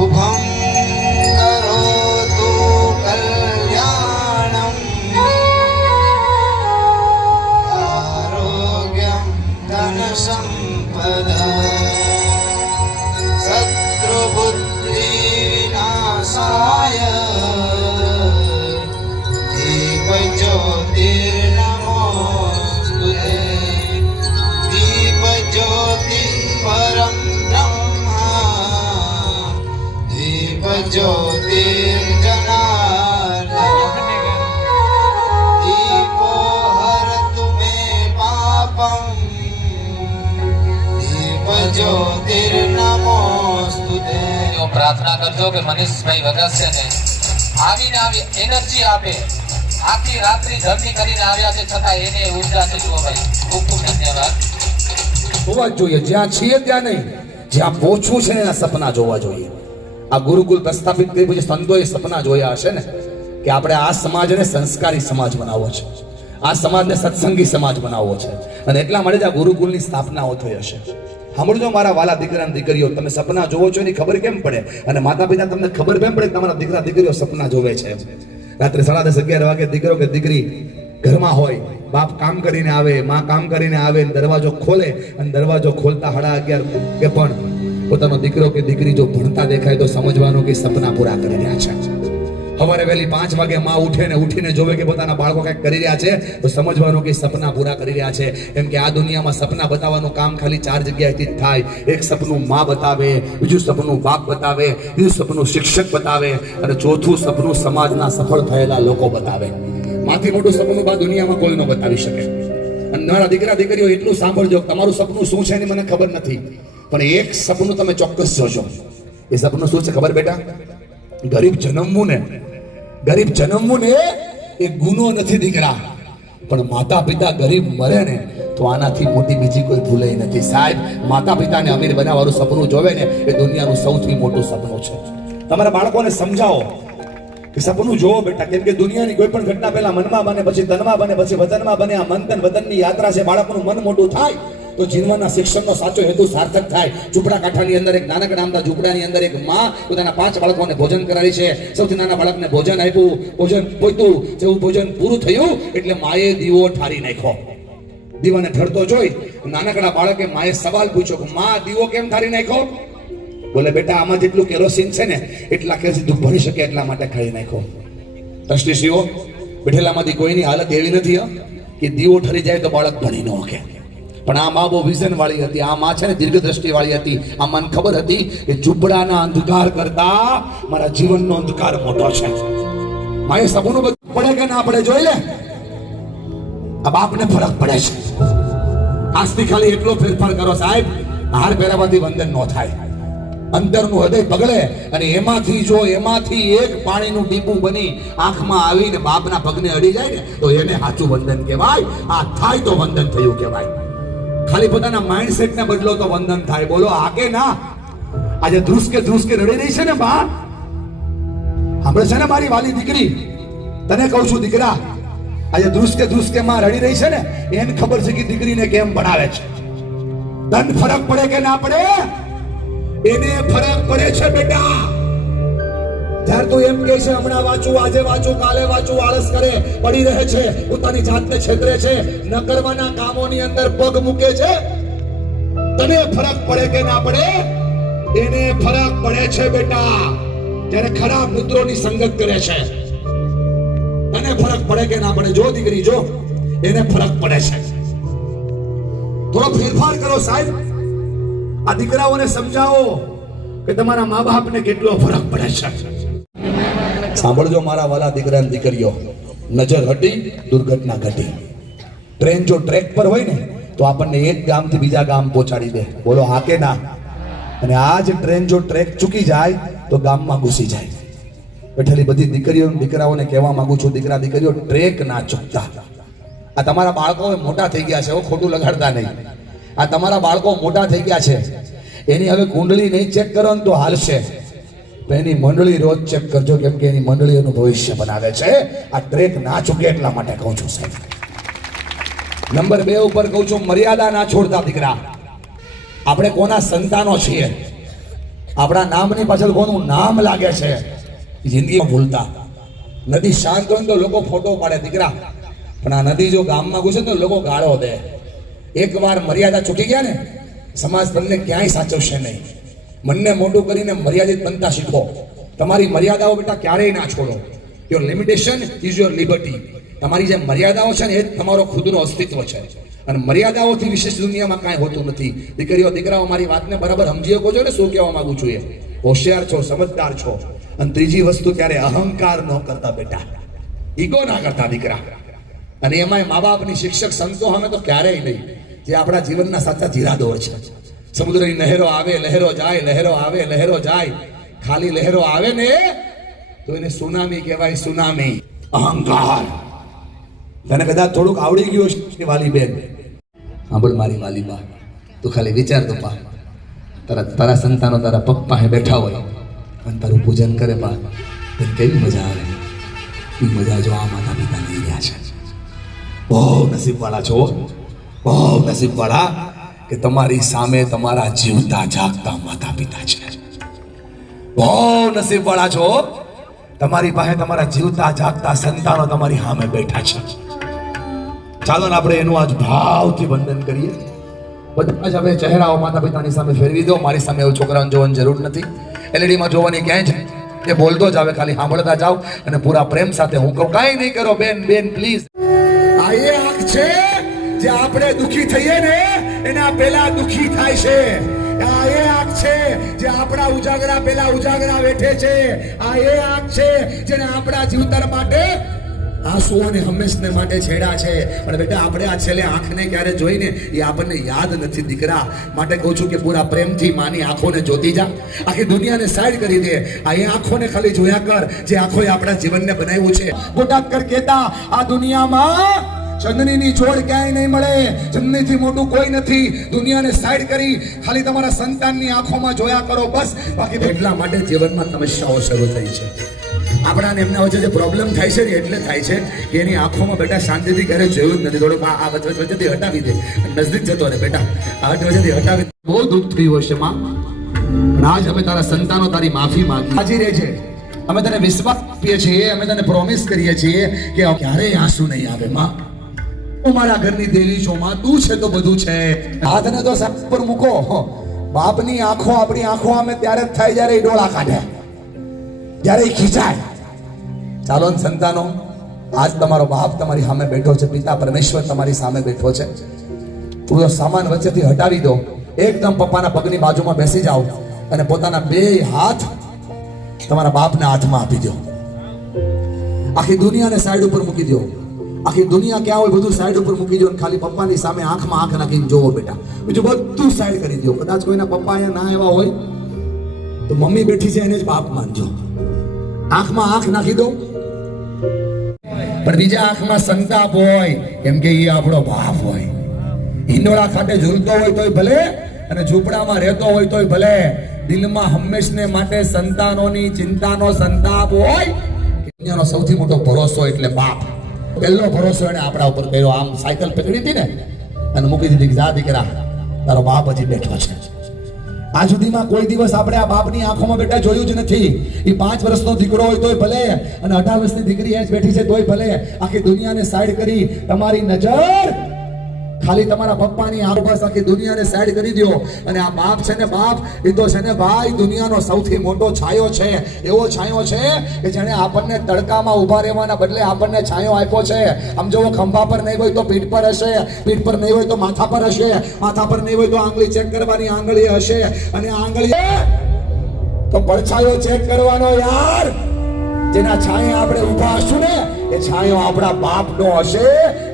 શુભમ કરોતુ કલ્યાણમ આરોગ્યમ ધન સંપદા શત્રુબુદ્ધિ વિનાશાય દીપજ્યોતિર્નમોસ્તુતે દીપજ્યોતિ પરમ જ્યોતિર્જનાર્દન દીપો હરતુ મે પાપમ દીપ જ્યોતિર્નમોસ્તુતે। પ્રાર્થના કરજો કે મનીષભાઈ વગર છે ને આવીને આવી એનર્જી આપે, આખી રાત્રિ ધરતી કરીને આવ્યા છે છતાં એને ઉર્જા છે। જુઓ ભાઈ, ખૂબ ખૂબ ધન્યવાદ। હોવા જોઈએ જ્યાં છીએ ત્યાં નહીં, જ્યાં પહોંચવું છે એના સપના જોવા જોઈએ। આ ગુરુકુલ પ્રસ્થાપિત કરી પછી સંતોએ સપના જોયા હશે ને કે આપણે આ સમાજને સંસ્કારી સમાજ બનાવવો છે, આ સમાજને સત્સંગી સમાજ બનાવવો છે, અને એટલા માટે જ આ ગુરુકુલની સ્થાપનાઓ થઈ હશે। સાંભળજો મારા વાલા દીકરા અને દીકરીઓ, તમે સપના જોવો છો એની ખબર કેમ પડે, અને માતા પિતા તમને ખબર કેમ પડે કે તમારા દીકરા દીકરીઓ સપના જોવે છે। રાત્રે 10:30-11 વાગે દીકરો કે દીકરી ઘરમાં હોય, બાપ કામ કરીને આવે, માં કામ કરીને આવે, દરવાજો ખોલે અને દરવાજો ખોલતા 11:30 કે પણ પોતાનો દીકરો કે દીકરી જો ભણતા દેખાય તો સમજવાનું કે સપના પૂરા કરી રહ્યા છે। સવારે વહેલી 5 વાગે માં ઉઠે ને ઉઠીને જોવે કે પોતાના બાળકો કંઈક કરી રહ્યા છે તો સમજવાનું કે સપના પૂરા કરી રહ્યા છે। એમ કે આ દુનિયામાં સપના બતાવવાનું કામ ખાલી 4 જગ્યાએથી જ થાય। એક સપનું માં બતાવે, બીજું સપનું બાપ બતાવે, બીજું સપનું શિક્ષક બતાવે, અને ચોથું સપનું સમાજના સફળ થયેલા લોકો બતાવે। માંથી મોટું સપનું બા દુનિયામાં કોઈ ન બતાવી શકે। અને મારા દીકરા દીકરીઓ એટલું સાંભળજો, તમારું સપનું શું છે એની મને ખબર નથી, પણ એક સપનું તમે ચોક્કસ જોજો। એ સપનું શું છે ખબર બેટા? ગરીબ જન્મવું ને એ ગુનો નથી દીકરા, પણ માતા પિતા ગરીબ મરે ને તો આનાથી મોટી બીજી કોઈ ભૂલે નથી સાહેબ। માતા પિતાને અમીર બનાવવાનું સપનું જોવે ને એ દુનિયાનું સૌથી મોટું સપનું છે। તમારા બાળકોને સમજાવો કે સપનું જોવો બેટા, કેમ કે દુનિયાની કોઈ પણ ઘટના પહેલા મનમાં બને, પછી તનમાં બને, પછી વતનમાં બને। આ મન તન વતનની યાત્રા છે, બાળકોનું મન મોટું થાય તો જીવનના શિક્ષણનો સાચો હેતુ સાર્થક થાય। ઝૂંપડા કાંઠાની અંદર એક નાનકડા આમદા ઝૂંપડાની અંદર એક માં પોતાના 5 બાળકોને ભોજન કરાવી છે। સૌથી નાના બાળકને ભોજન આપ્યું, ભોજન પોઈતું, જેવું ભોજન પૂરું થયું એટલે માએ દીવો ઠારી નાખ્યો। દીવાને ઠરતો જોઈ નાનકડા બાળકે માએ સવાલ પૂછ્યો કે માં દીવો કેમ ઠારી નાખ્યો? બોલે બેટા આમાં જેટલું કેરોસીન છે ને એટલા કેરોસીન તું ભરી શકે એટલા માટે ખાઈ નાખ્યો। ટ્રસ્ટીસીઓ બેઠેલામાંથી કોઈની હાલત એવી નથી કે દીવો ઠરી જાય તો બાળક ભણી ન શકે, પણ આ માં બહુ વિઝન વાળી હતી। આ માં છે ને દીર્ઘ દ્રષ્ટિ વાળી હતી। આ મને ખબર હતી કે ઝૂંપડાના અંધકાર કરતા મારા જીવનનો અંધકાર મોટો છે। માએ સપનું પડે કે ના પડે જોઈ લે, આ બાપને ફરક પડે છે। આજથી ખાલી એટલો ફેરફાર કરો સાહેબ, હાર પહેરાવાથી વંદન ન થાય, અંદરનું હૃદય પગળે, અને એમાંથી એક પાણીનું ટીપું બની આંખમાં આવીને બાપના પગને અડી જાય ને તો એને સાચું વંદન કહેવાય। આ થાય તો વંદન થયું કહેવાય। ખાલી પોતાના માઇન્ડસેટને બદલો તો વંદન થાય। બોલો આગે ના? આજે ધ્રુસકે રડી રહી છે ને બા, સાંભળે છે ને મારી વાલી દીકરી? તને કહું છું દીકરા, આજે ધ્રુસકે માં રડી રહી છે ને એને ખબર છે કે દીકરીને કેમ ભણાવે છે। તન ફરક પડે કે ના પડે? એને ફરક પડે છે બેટા। જ્યારે તું એમ કહે છે હમણાં વાંચું, આજે વાંચું, કાલે વાંચું, આળસ કરે, પડી રહે છે, પોતાની જાતને છેતરે છે, ન કરવાના કામોની અંદર પગ મૂકે છે, તને ફરક પડે કે ના પડે? એને ફરક પડે છે બેટા। જ્યારે ખરાબ મિત્રોની સંગત કરે છે તને ફરક પડે કે ના પડે? જો દીકરી જો, એને ફરક પડે છે। થોડો ફેરફાર કરો સાહેબ। આ દીકરાઓને સમજાવો કે તમારા મા બાપને કેટલો ફરક પડે છે। સાંભળજો મારા વાલા દીકરા અને દીકરીઓ, નજર હટી દુર્ઘટના ઘટી। ટ્રેન જો ટ્રેક પર હોય ને તો આપણને એક ગામથી બીજા ગામ પહોંચાડી દે। બોલો હા કે ના? અને આ જ ટ્રેન જો ટ્રેક ચૂકી જાય તો ગામમાં ઘૂસી જાય। બેઠેલી બધી દીકરીઓ દીકરાઓને કહેવા માંગુ છું, દીકરા દીકરીઓ ટ્રેક ના ચૂકતા। આ તમારા બાળકો મોટા થઈ ગયા છે, ખોટું લગાડતા નહીં। આ તમારા બાળકો મોટા થઈ ગયા છે, એની હવે કુંડળી નહીં ચેક કરો ને તો હાલશે, તો એની મંડળી રોજ ચેક કરજો, કેમ કે એની મંડળીઓનું ભવિષ્ય બનાવે છે। આ ટ્રેક ના ચૂકે એટલા માટે કહું છું સાહેબ। નંબર 2 ઉપર કહું છું, મર્યાદા ના છોડતા દીકરા। આપણે કોના સંતાનો છીએ? આપણા નામની પાછળ કોનું નામ લાગે છે જિંદગીમાં ભૂલતા. નદી શાંત હોય ને તો લોકો ફોટો પાડે દીકરા, પણ આ નદી જો ગામમાં ઘૂસે તો લોકો ગાળો દે. એકવાર મર્યાદા ચૂકી ગયા ને, સમાજ તમને ક્યાંય સાચવશે નહીં. મનને મોટું કરીને મર્યાદિત બનતા શીખો. તમારી મર્યાદાઓ બેટા ક્યારેય ના છોડો. Your limitation is your liberty. તમારી જે મર્યાદાઓ છે ને એ જ તમારો ખુદનો અસ્તિત્વ છે, અને મર્યાદાઓથી વિશેષ દુનિયામાં કાંઈ હોતું નથી. દીકરીઓ દીકરાઓ મારી વાતને બરાબર સમજી શકો છો ને શું કહેવા માંગુ છું? એ હોશિયાર છો, સમજદાર છો. અને ત્રીજી વસ્તુ, ક્યારે અહંકાર ન કરતા બેટા, ઈગો ના કરતા દીકરા. અને એમાંય મા બાપની, શિક્ષક, સંતો સામે તો ક્યારેય નહીં, જે આપણા જીવનના સાચા જીરાદોર છે. સમુદ્રની લહેરો આવે, લહેરો જાય, લહેરો આવે, લહેરો જાય. ખાલી લહેરો આવે ને તો એને સુનામી કહેવાય, સુનામી. અહંકાર. તને કદાચ થોડુંક આવડી ગયું છે વાલી બેન, સાંભળ મારી વાલી બા, તું ખાલી વિચાર તો પા, તારા સંતાનો તારા પપ્પા બેઠા હોય અને તારું પૂજન કરે બા, તને કેવી મજા આવે. એ મજા જો આ માતા પિતા લઈ રહ્યા છે. બહુ નસીબવાળા છો, બહુ નસીબવાળા કે તમારી સામે તમારા જીવતા જાગતા માતા પિતા છે. બહુ નસીબવાળા છો, તમારી પાસે તમારા જીવતા જાગતા સંતાનો તમારી સામે બેઠા છે. ચાલો ને આપણે એનું આજ ભાવથી વંદન કરીએ. બધા જ હવે ચહેરાઓ માતા પિતાની સામે ફેરવી દો. મારી સામે એવું છોકરાઓને જોવાની જરૂર નથી, એલઈડીમાં જોવાની ક્યાંય છે. એ બોલતો જ આવે, ખાલી સાંભળતા જાઓ અને પૂરા પ્રેમ સાથે હું કહું કાંઈ નહીં કરો બેન, બેન પ્લીઝ. આ એ આંખ છે જે આપણે દુખી થઈએ ને એના પહેલા દુખી થાય છે. આ એ આંખ છે જે આપણા ઉજાગરા પહેલા ઉજાગરા વેઠે છે. આ એ આંખ છે જેને આપણા જીવતર માટે આંસુઓને હંમેશને માટે છેડા છે. અને બેટા આપણે આ છેલ્લે આંખને ક્યારે જોઈને એ આપણને યાદ નથી દીકરા. માટે કહું છું કે પૂરા પ્રેમથી માની આંખોને જોતી જા, આખી દુનિયાને સાઈડ કરી દે. આ એ આંખોને ખાલી જોયા કર જે આંખોએ આપણા જીવનને બનાવ્યું છે. ગોટાક કર કહેતા આ દુનિયામાં ચંદનીની છોડ ક્યાંય નહીં મળે, ચંદનીથી મોટું કોઈ નથી. દુનિયાને સાઈડ કરી ખાલી તમારા સંતાનની આંખોમાં જોયા કરો બસ. બાકી એટલા માટે જીવનમાં સમસ્યાઓ શરૂ થઈ છે. આપણાને એમના વચ્ચે જે પ્રોબ્લેમ થાય છે ને એટલે થાય છે કે એની આંખોમાં બેટા શાંતિથી ક્યારે જોયું જ નથી. થોડુંક આ વચ્ચેથી હટાવી દે, નજદીક જતો રહે બેટા, આ વચ્ચેથી હટાવી. બહુ દુઃખ થયું હશે માં, પણ આજ અમે તારા સંતાનો તારી માફી માંગી હાજી રહે છે. અમે તને વિશ્વાસ આપીએ છીએ, અમે તને પ્રોમિસ કરીએ છીએ કે ક્યારેય આંસુ નહીં આવે માં. તું મારા ઘરની દેવી છો માં, તું છે તો બધું છે. હાથને તો સાપ પર મૂકો. બાપની આંખો આપણી આંખો અમે ત્યારે જ થાય જ્યારે એ ડોળા કાઢે, જ્યારે એ ખીચાય. ચાલો સંતાનો, આજ તમારો બાપ તમારી સામે બેઠો છે, પિતા પરમેશ્વર તમારી સામે બેઠો છે. પૂરો સામાન વચ્ચેથી હટાવી દો, એકદમ પપ્પાના પગની બાજુમાં બેસી જાઓ અને પોતાના બે હાથ તમારા બાપના હાથમાં આપી દો. આખી દુનિયાને સાઈડ ઉપર મૂકી દો. આખી દુનિયા ક્યાં હોય બધું સાઈડ ઉપર મૂકી દો અને ખાલી પપ્પાની સામે આંખમાં આંખ નાખીને જોવો બેટા. બીજું બધું સાઈડ કરી દો. કદાચ કોઈના પપ્પા અહીંયા ના એવા હોય તો મમ્મી બેઠી છે એને જ બાપ માનજો. આંખમાં આંખ નાખી દો, પણ બીજા આંખમાં સંતાપ હોય કેમ કે એ આપણો બાપ હોય. હિંડોળા ખાતે ઝૂલતો હોય તોય ભલે અને ઝૂંપડામાં રહેતો હોય તોય ભલે, દિલમાં હંમેશને માટે સંતાનોની ચિંતાનો સંતાપ હોય. દુનિયાનો સૌથી મોટો ભરોસો એટલે બાપ. પહેલો ભરોસો એને આપણા ઉપર કર્યો. આમ સાયકલ પકડી હતી ને અને મૂકી દીધી, જા દીકરા તારો બાપ હજી બેઠો છે. આ સુધીમાં કોઈ દિવસ આપણે આ બાપની આંખોમાં બેટા જોયું જ નથી. એ 5 વર્ષનો દીકરો હોય તોય ભલે અને 18 વર્ષની દીકરી એ જ બેઠી છે તોય ભલે. આખી દુનિયાને સાઈડ કરી તમારી નજર ખાલી તમારા પપ્પાની આસપાસ આખી દુનિયાને સાઈડ કરી દો. અને આ બાપ છે ને, બાપ એ તો છે ને ભાઈ દુનિયાનો સૌથી મોટો છાંયો છે. એવો છાંયો છે કે જેણે આપણને તડકામાં ઊભા રહેવાના બદલે આપણને છાંયો આપ્યો છે. આમ જો ખંભા પર નહીં હોય તો પીઠ પર હશે, પીઠ પર નહીં હોય તો માથા પર હશે, માથા પર નહીં હોય તો આંગળી ચેક કરવાની આંગળી હશે, અને આંગળી તો પડછાયો ચેક કરવાનો યાર. જેના છાંયે આપણે ઊભા હશું ને એ છાંયો આપણા બાપનો હશે.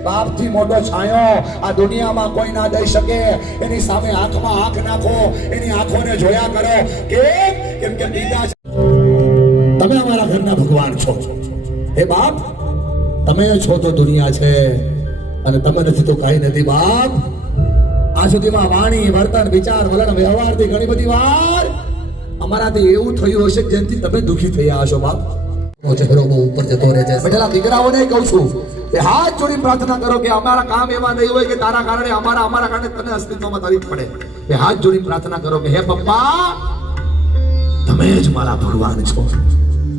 બાપથી મોટો છાંયો આ દુનિયામાં કોઈ ના દઈ શકે. એની સામે આંખમાં આંખ નાખો, એની આંખોને જોયા કરો. કેમ કે પિતા તમે અમારા ઘરના ભગવાન છો. હે બાપ, તમે છો તો દુનિયા છે અને તમે નથી તો કાંઈ નથી. બાપ, આ સુધીમાં વાણી, વર્તન, વિચાર, વલણ, વ્યવહારથી ઘણી બધી વાર અમારાથી એવું થયું હશે જેનાથી તમે દુઃખી થયા હશો. બાપ, ચહેરો બહુ ઉપર જતો રહે છે. બેઠેલા દીકરાઓને કહું છું કે હાથ જોડી પ્રાર્થના કરો કે અમારા કામ એવા નહીં હોય કે તારા કારણે અમારા કારણે તને અસ્તિત્વમાં તકલીફ પડે. એ હાથ જોડી પ્રાર્થના કરો કે હે પપ્પા, તમે જ મારા ભગવાન છો.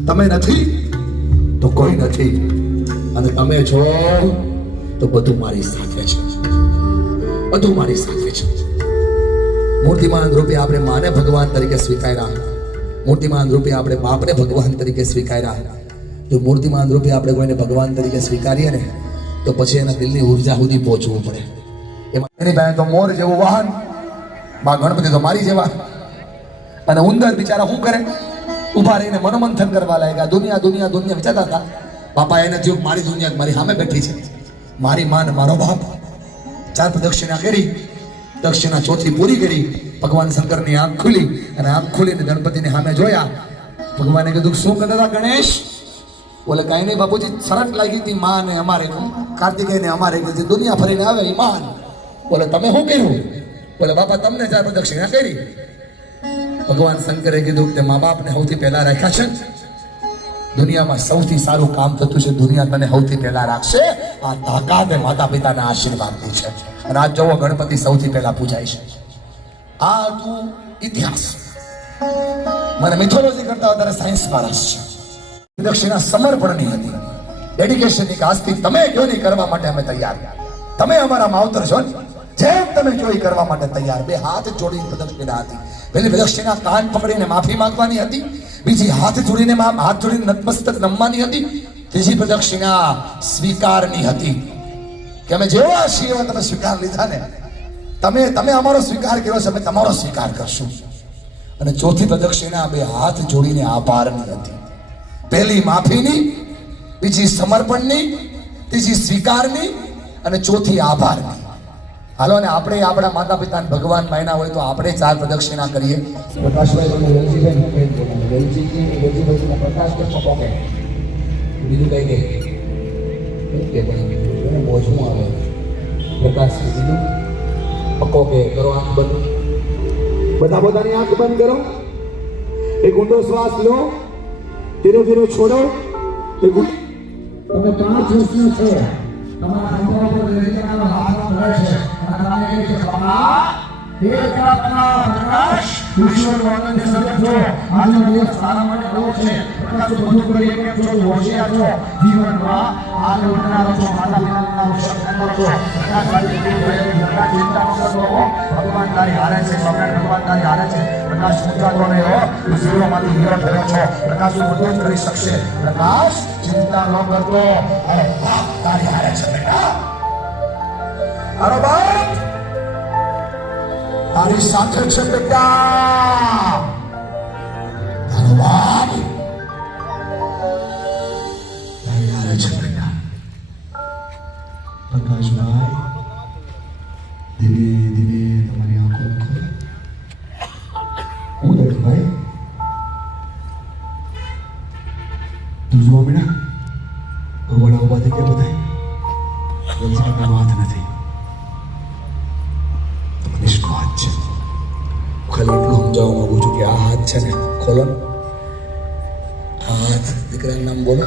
તમે નથી તો કોઈ નથી, અને તમે છો તો બધું મારી સાથે છે, બધું મારી સાથે છે. મૂર્તિમાન રૂપે આપણે માને ભગવાન તરીકે સ્વીકાર્યા, મૂર્તિમાન રૂપે આપણે બાપને ભગવાન તરીકે સ્વીકાર્યા. જો મૂર્તિમાન રૂપે આપણે કોઈને ભગવાન તરીકે સ્વીકારીએ ને તો પછી એના દિલની ઉર્જા સુધી પહોંચવું પડે. એમાં એની પાસે તો મોર જેવું વાહન, માં ગણપતિ તો મારી જેવા, અને ઉંદર બિચારા શું કરે, ઉભા રહીને મનોમંથન કરવા લાગ્યા. દુનિયા દુનિયા દુનિયા વિચારતા હતા. બાપા એને થયું મારી દુનિયા મારી સામે બેઠી છે, મારી માન મારો બાપ. 4 પ્રદક્ષિણા કરી, દક્ષિણા ચોથી પૂરી કરી. ભગવાન શંકરની આંખ ખુલી, અને આંખ ખુલીને ગણપતિની સામે જોયા. ભગવાને કીધું શું કરતા હતા ગણેશ? બોલે કાંઈ નહીં બાપુજી, શરત લાગી હતી માં ને અમારે, કાર્તિકેયને અમારે, કે દુનિયા ફરીને આવે એ માન. બોલે તમે શું કર્યું? બોલે બાપા તમને 4 પ્રદક્ષિણા કરી. ભગવાન શંકરે કીધું કે મા બાપને સૌથી પહેલા રાખ્યા છે, દુનિયામાં સૌથી સારું કામ થતું છે, દુનિયા તને સૌથી પહેલા રાખશે. આ તાકાત એ માતા પિતાના આશીર્વાદની છે. અને આજ જોવો ગણપતિ સૌથી પહેલા પૂજાય છે. આ તું ઇતિહાસ, મને મિથોલોજી કરતા વધારે સાયન્સમાં રસ છે. દક્ષિણા સમર્પણની હતી, ડેડિકેશનની. આજથી તમે કયો નહીં કરવા માટે અમે તૈયાર, તમે અમારા માવતર છો ને, જેમ તમે કયો એ કરવા માટે તૈયાર. 2 હાથ જોડીને પ્રદક્ષિણા હતી. પહેલી પ્રદક્ષિણા કાન પકડીને માફી માંગવાની હતી, બીજી હાથ જોડીને નતમસ્તક નમવાની હતી, ત્રીજી પ્રદક્ષિણા સ્વીકારની હતી કે અમે જેવા છીએ એવા તમે સ્વીકાર લીધા ને, તમે અમારો સ્વીકાર કર્યો છે, અમે તમારો સ્વીકાર કરશું. અને ચોથી પ્રદક્ષિણા 2 હાથ જોડીને આભારની હતી. પહેલી માફીની, બીજી સમર્પણની, ત્રીજી સ્વીકારની, અને ચોથી આભારની. હાલો ને આપણે આપણા માતા પિતાને ભગવાન માન્યા હોય તો આપણે 4 પ્રદક્ષિણા કરીએ. પ્રકાશભાઈ બોલે વેલજીભાઈ પ્રકાશ કે પકોકે બીજું કઈ કે ભાઈ મોજું આવે. પ્રકાશ બીજું પકોકે કરો, આંખ બંધ, બધા પોતાની આંખ બંધ કરો. એક ઊંડો શ્વાસ લો, ધીરે ધીરે છોડો. તમે 5 વર્ષના છો, તમારા ખંભા પર વેદનાનો હાથ પડે છે, અને તમે કહે છે બાબા હે પ્રાર્થના પ્રકાશ, ઈશ્વર વાળાને સમજો. આજનો દિવસ સારા માટે બહુ છે. પ્રકાશ બધું કરી કેમ છો, હોશિયાર છો જીવનમાં, આગળ વધનારો છો, માતા પિતાના રક્ષણ કરો છો. પ્રકાશ ચિંતા ન કરતો હો, ભગવાન તારી હારે છે, સમ્રાટ ભગવાન તારી હારે છે. પ્રકાશ મૂંઝાતો નહીં હો, તું ઝીરોમાંથી હીરો થયો છો. પ્રકાશ તું બધું જ કરી શકશે. પ્રકાશ ચિંતા ન કરતો, અરે બાપ તારી હારે છે બેટા. અરે બાપ તારી સાથે છે બેટા. તારો બાપ તારી હારે છે બેટા. પ્રકાશભાઈ ધીમે ધીમે તમારી આંખો ખોલો. હું દેખ ભાઈ, તું જુઓ બેટા, ભગવાન ઉભા થઈ ગયા બધા. રમઝાનનો હાથ નથી, તો મનીષનો હાથ છે. ખાલી એટલું સમજાવવા માંગુ છું કે આ હાથ છે ને, ખોલો ને આ હાથ. દીકરાનું નામ બોલો,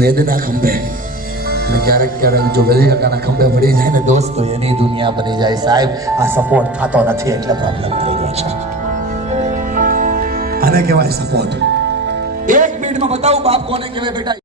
વેદના ખંભે. અને ક્યારેક ક્યારેક જો વેદી કાકાના ખંભે પડી જાય ને દોસ્ત, તો એની દુનિયા બની જાય. સાહેબ આ સપોર્ટ થતો નથી એટલે પ્રોબ્લેમ થઈ ગયો છે. આને કહેવાય સપોર્ટ. 1 મિનિટમાં બતાવું બાપ કોને કહેવાય બેટા.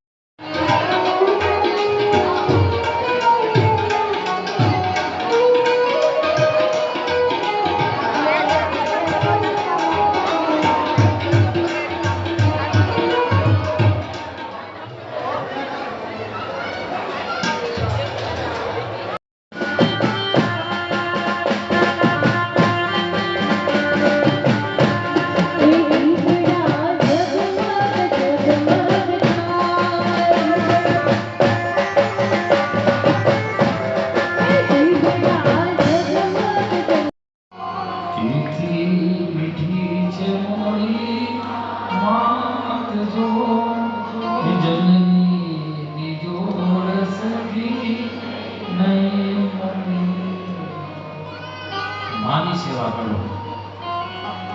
માની સેવા કરો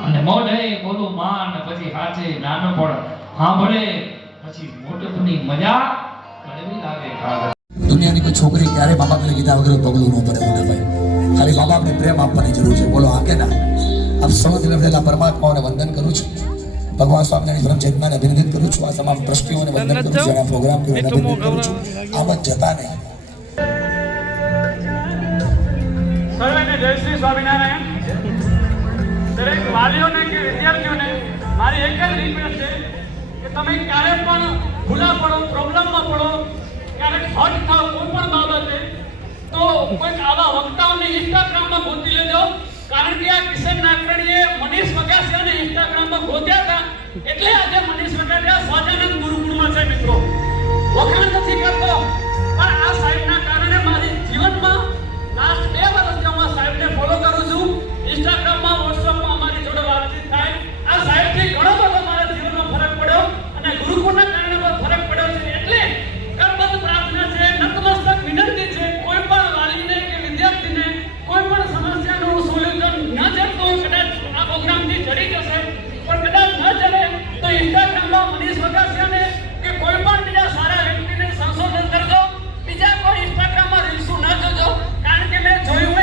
અને મોઢે બોલું માન, પછી હાથે નાનો પણ સાંભળે, પછી મોટપની મજા કડવી લાગે. દુનિયાની કોઈ છોકરી ક્યારે મા બાપને કીધા વગર પગલું ન પડે મોટા ભાઈ. ખાલી મા બાપને પ્રેમ આપવાની જરૂર છે. બોલો હા કે ના? આપ સૌથી પહેલા પરમાત્માઓને વંદન કરું છું. ભગવાન સ્વામિનારાયણ ધર્મ ચેતનાને અભિનંદિત કરું છું. આ તમામ ટ્રસ્ટીઓને વંદન કરું છું. આ પ્રોગ્રામ કર્યો એને અભિનંદિત કરું છું. આમ જ જતા નહીં. સર્વેને જય શ્રી સ્વામિનારાયણ. દરેક વાલીઓને કે વિદ્યાર્થીઓને મારી એક જ રિક્વેસ્ટ છે કે તમે ક્યારે પણ ભૂલા પડો, પ્રોબ્લેમમાં પડો, ક્યારેક હટ થાવ કોઈ પણ બાબતે, તો કોઈક આવા વક્તાઓને ઇન્સ્ટાગ્રામમાં ગોતી લેજો. કારણ કે આ કિશન નાગરણીએ મનીષ વગાસિયાને ઇન્સ્ટાગ્રામમાં ગોત્યા હતા, એટલે આજે મનીષ વગાસિયા સ્વાજાનંદ ગુરુકુળમાં છે. મિત્રો, વખાણ નથી કરતો, પણ આ સાહેબના કારણે મારી જીવનમાં લાસ્ટ 2 વર્ષથી હું સાહેબને ફોલો કરું છું. ઇન્સ્ટાગ્રામમાં, વોટ્સએપમાં અમારી જોડે વાતચીત થાય. આ સાહેબથી ઘણો બધો મારા જીવનમાં ફરક પડ્યો અને ગુરુકુળના કારણે પણ ફરક પડ્યો છે. એટલે કરબદ્ધ પ્રાર્થના છે, નતમસ્તક વિનંતી છે, કોઈ પણ વાલીને કે વિદ્યાર્થીને કોઈ પણ સમસ્યાનું સોલ્યુશન ન જડતો હોય, કદાચ આ પ્રોગ્રામથી જડી જશે, પણ કદાચ ન જડે તો ઇન્સ્ટાગ્રામમાં મનીષ વગાસિયાને કે કોઈ પણ બીજા સારા વ્યક્તિને સંશોધન કરજો. બીજા કોઈ ઇન્સ્ટાગ્રામમાં રીલ્સો ન જોજો, કારણ કે મેં જોયું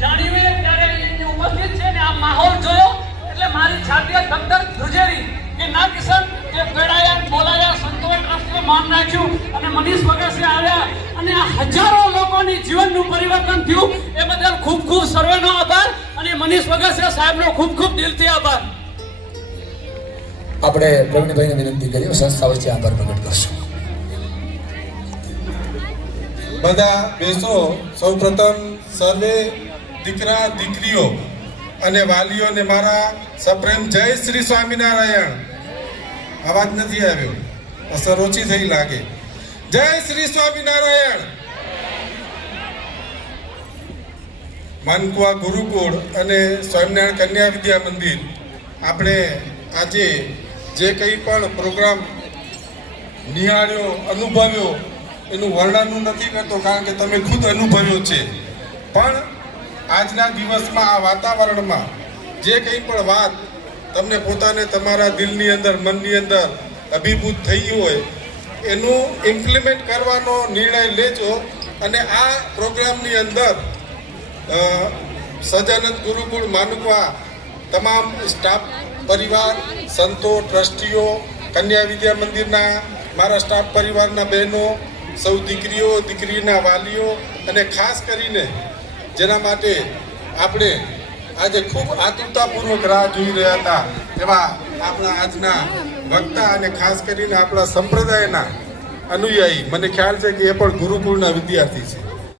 જાણ્યું ત્યારે એની ઉપસ્થિત છે ને આ માહોલ જોયો એટલે મારી છાતીએ ધગધગ ધ્રુજેરી કે ના કિશન કે બેડાયા બોલાયા, સંતોએ ટ્રસ્ટે માન રાખ્યું અને મનીષ વગાસિયા આવ્યા અને આ હજારો લોકોની જીવનનું પરિવર્તન થયું. એ બદલ ખૂબ ખૂબ સર્વેનો આભાર અને મનીષ વગાસિયા સાહેબનો ખૂબ ખૂબ દિલથી આભાર. આપણે પ્રવીણભાઈને વિનંતી કરીએ, સંસ્થા વચ્ચે આભાર પ્રગટ કરશું. બધા બેસો. સૌપ્રથમ સર્વે દીકરા દીકરીઓ અને વાલીઓને મારા સપ્રેમ જય શ્રી સ્વામિનારાયણ. અવાજ નથી આવ્યો, અસર ઓછી થઈ લાગે. જય શ્રી સ્વામિનારાયણ. માનકુવા ગુરુકુળ અને સ્વામિનારાયણ કન્યા વિદ્યા મંદિર, આપણે આજે જે કંઈ પણ પ્રોગ્રામ નિહાળ્યો, અનુભવ્યો, એનું વર્ણન હું નથી કરતો, કારણ કે તમે ખુદ અનુભવ્યો છે. પણ આજના દિવસમાં આ વાતાવરણમાં જે કંઈ પણ વાત તમને પોતાને તમારા દિલની અંદર, મનની અંદર અભિભૂત થઈ હોય, એનું ઇમ્પ્લિમેન્ટ કરવાનો નિર્ણય લેજો. અને આ પ્રોગ્રામની અંદર સહજાનંદ ગુરુકુળ માનકવા તમામ સ્ટાફ પરિવાર, સંતો, ટ્રસ્ટીઓ, કન્યા વિદ્યા મંદિરના મારા સ્ટાફ પરિવારના બહેનો, સૌ દીકરીઓ, દીકરીના વાલીઓ અને ખાસ કરીને જેના માટે આપણે આજે ખૂબ આતુરતાપૂર્વક રાહ જોઈ રહ્યા હતા એવા આપણા આજના વક્તા અને ખાસ કરીને આપણા સંપ્રદાયના અનુયાયી, મને ખ્યાલ છે કે એ પણ ગુરુકુળના વિદ્યાર્થી છે.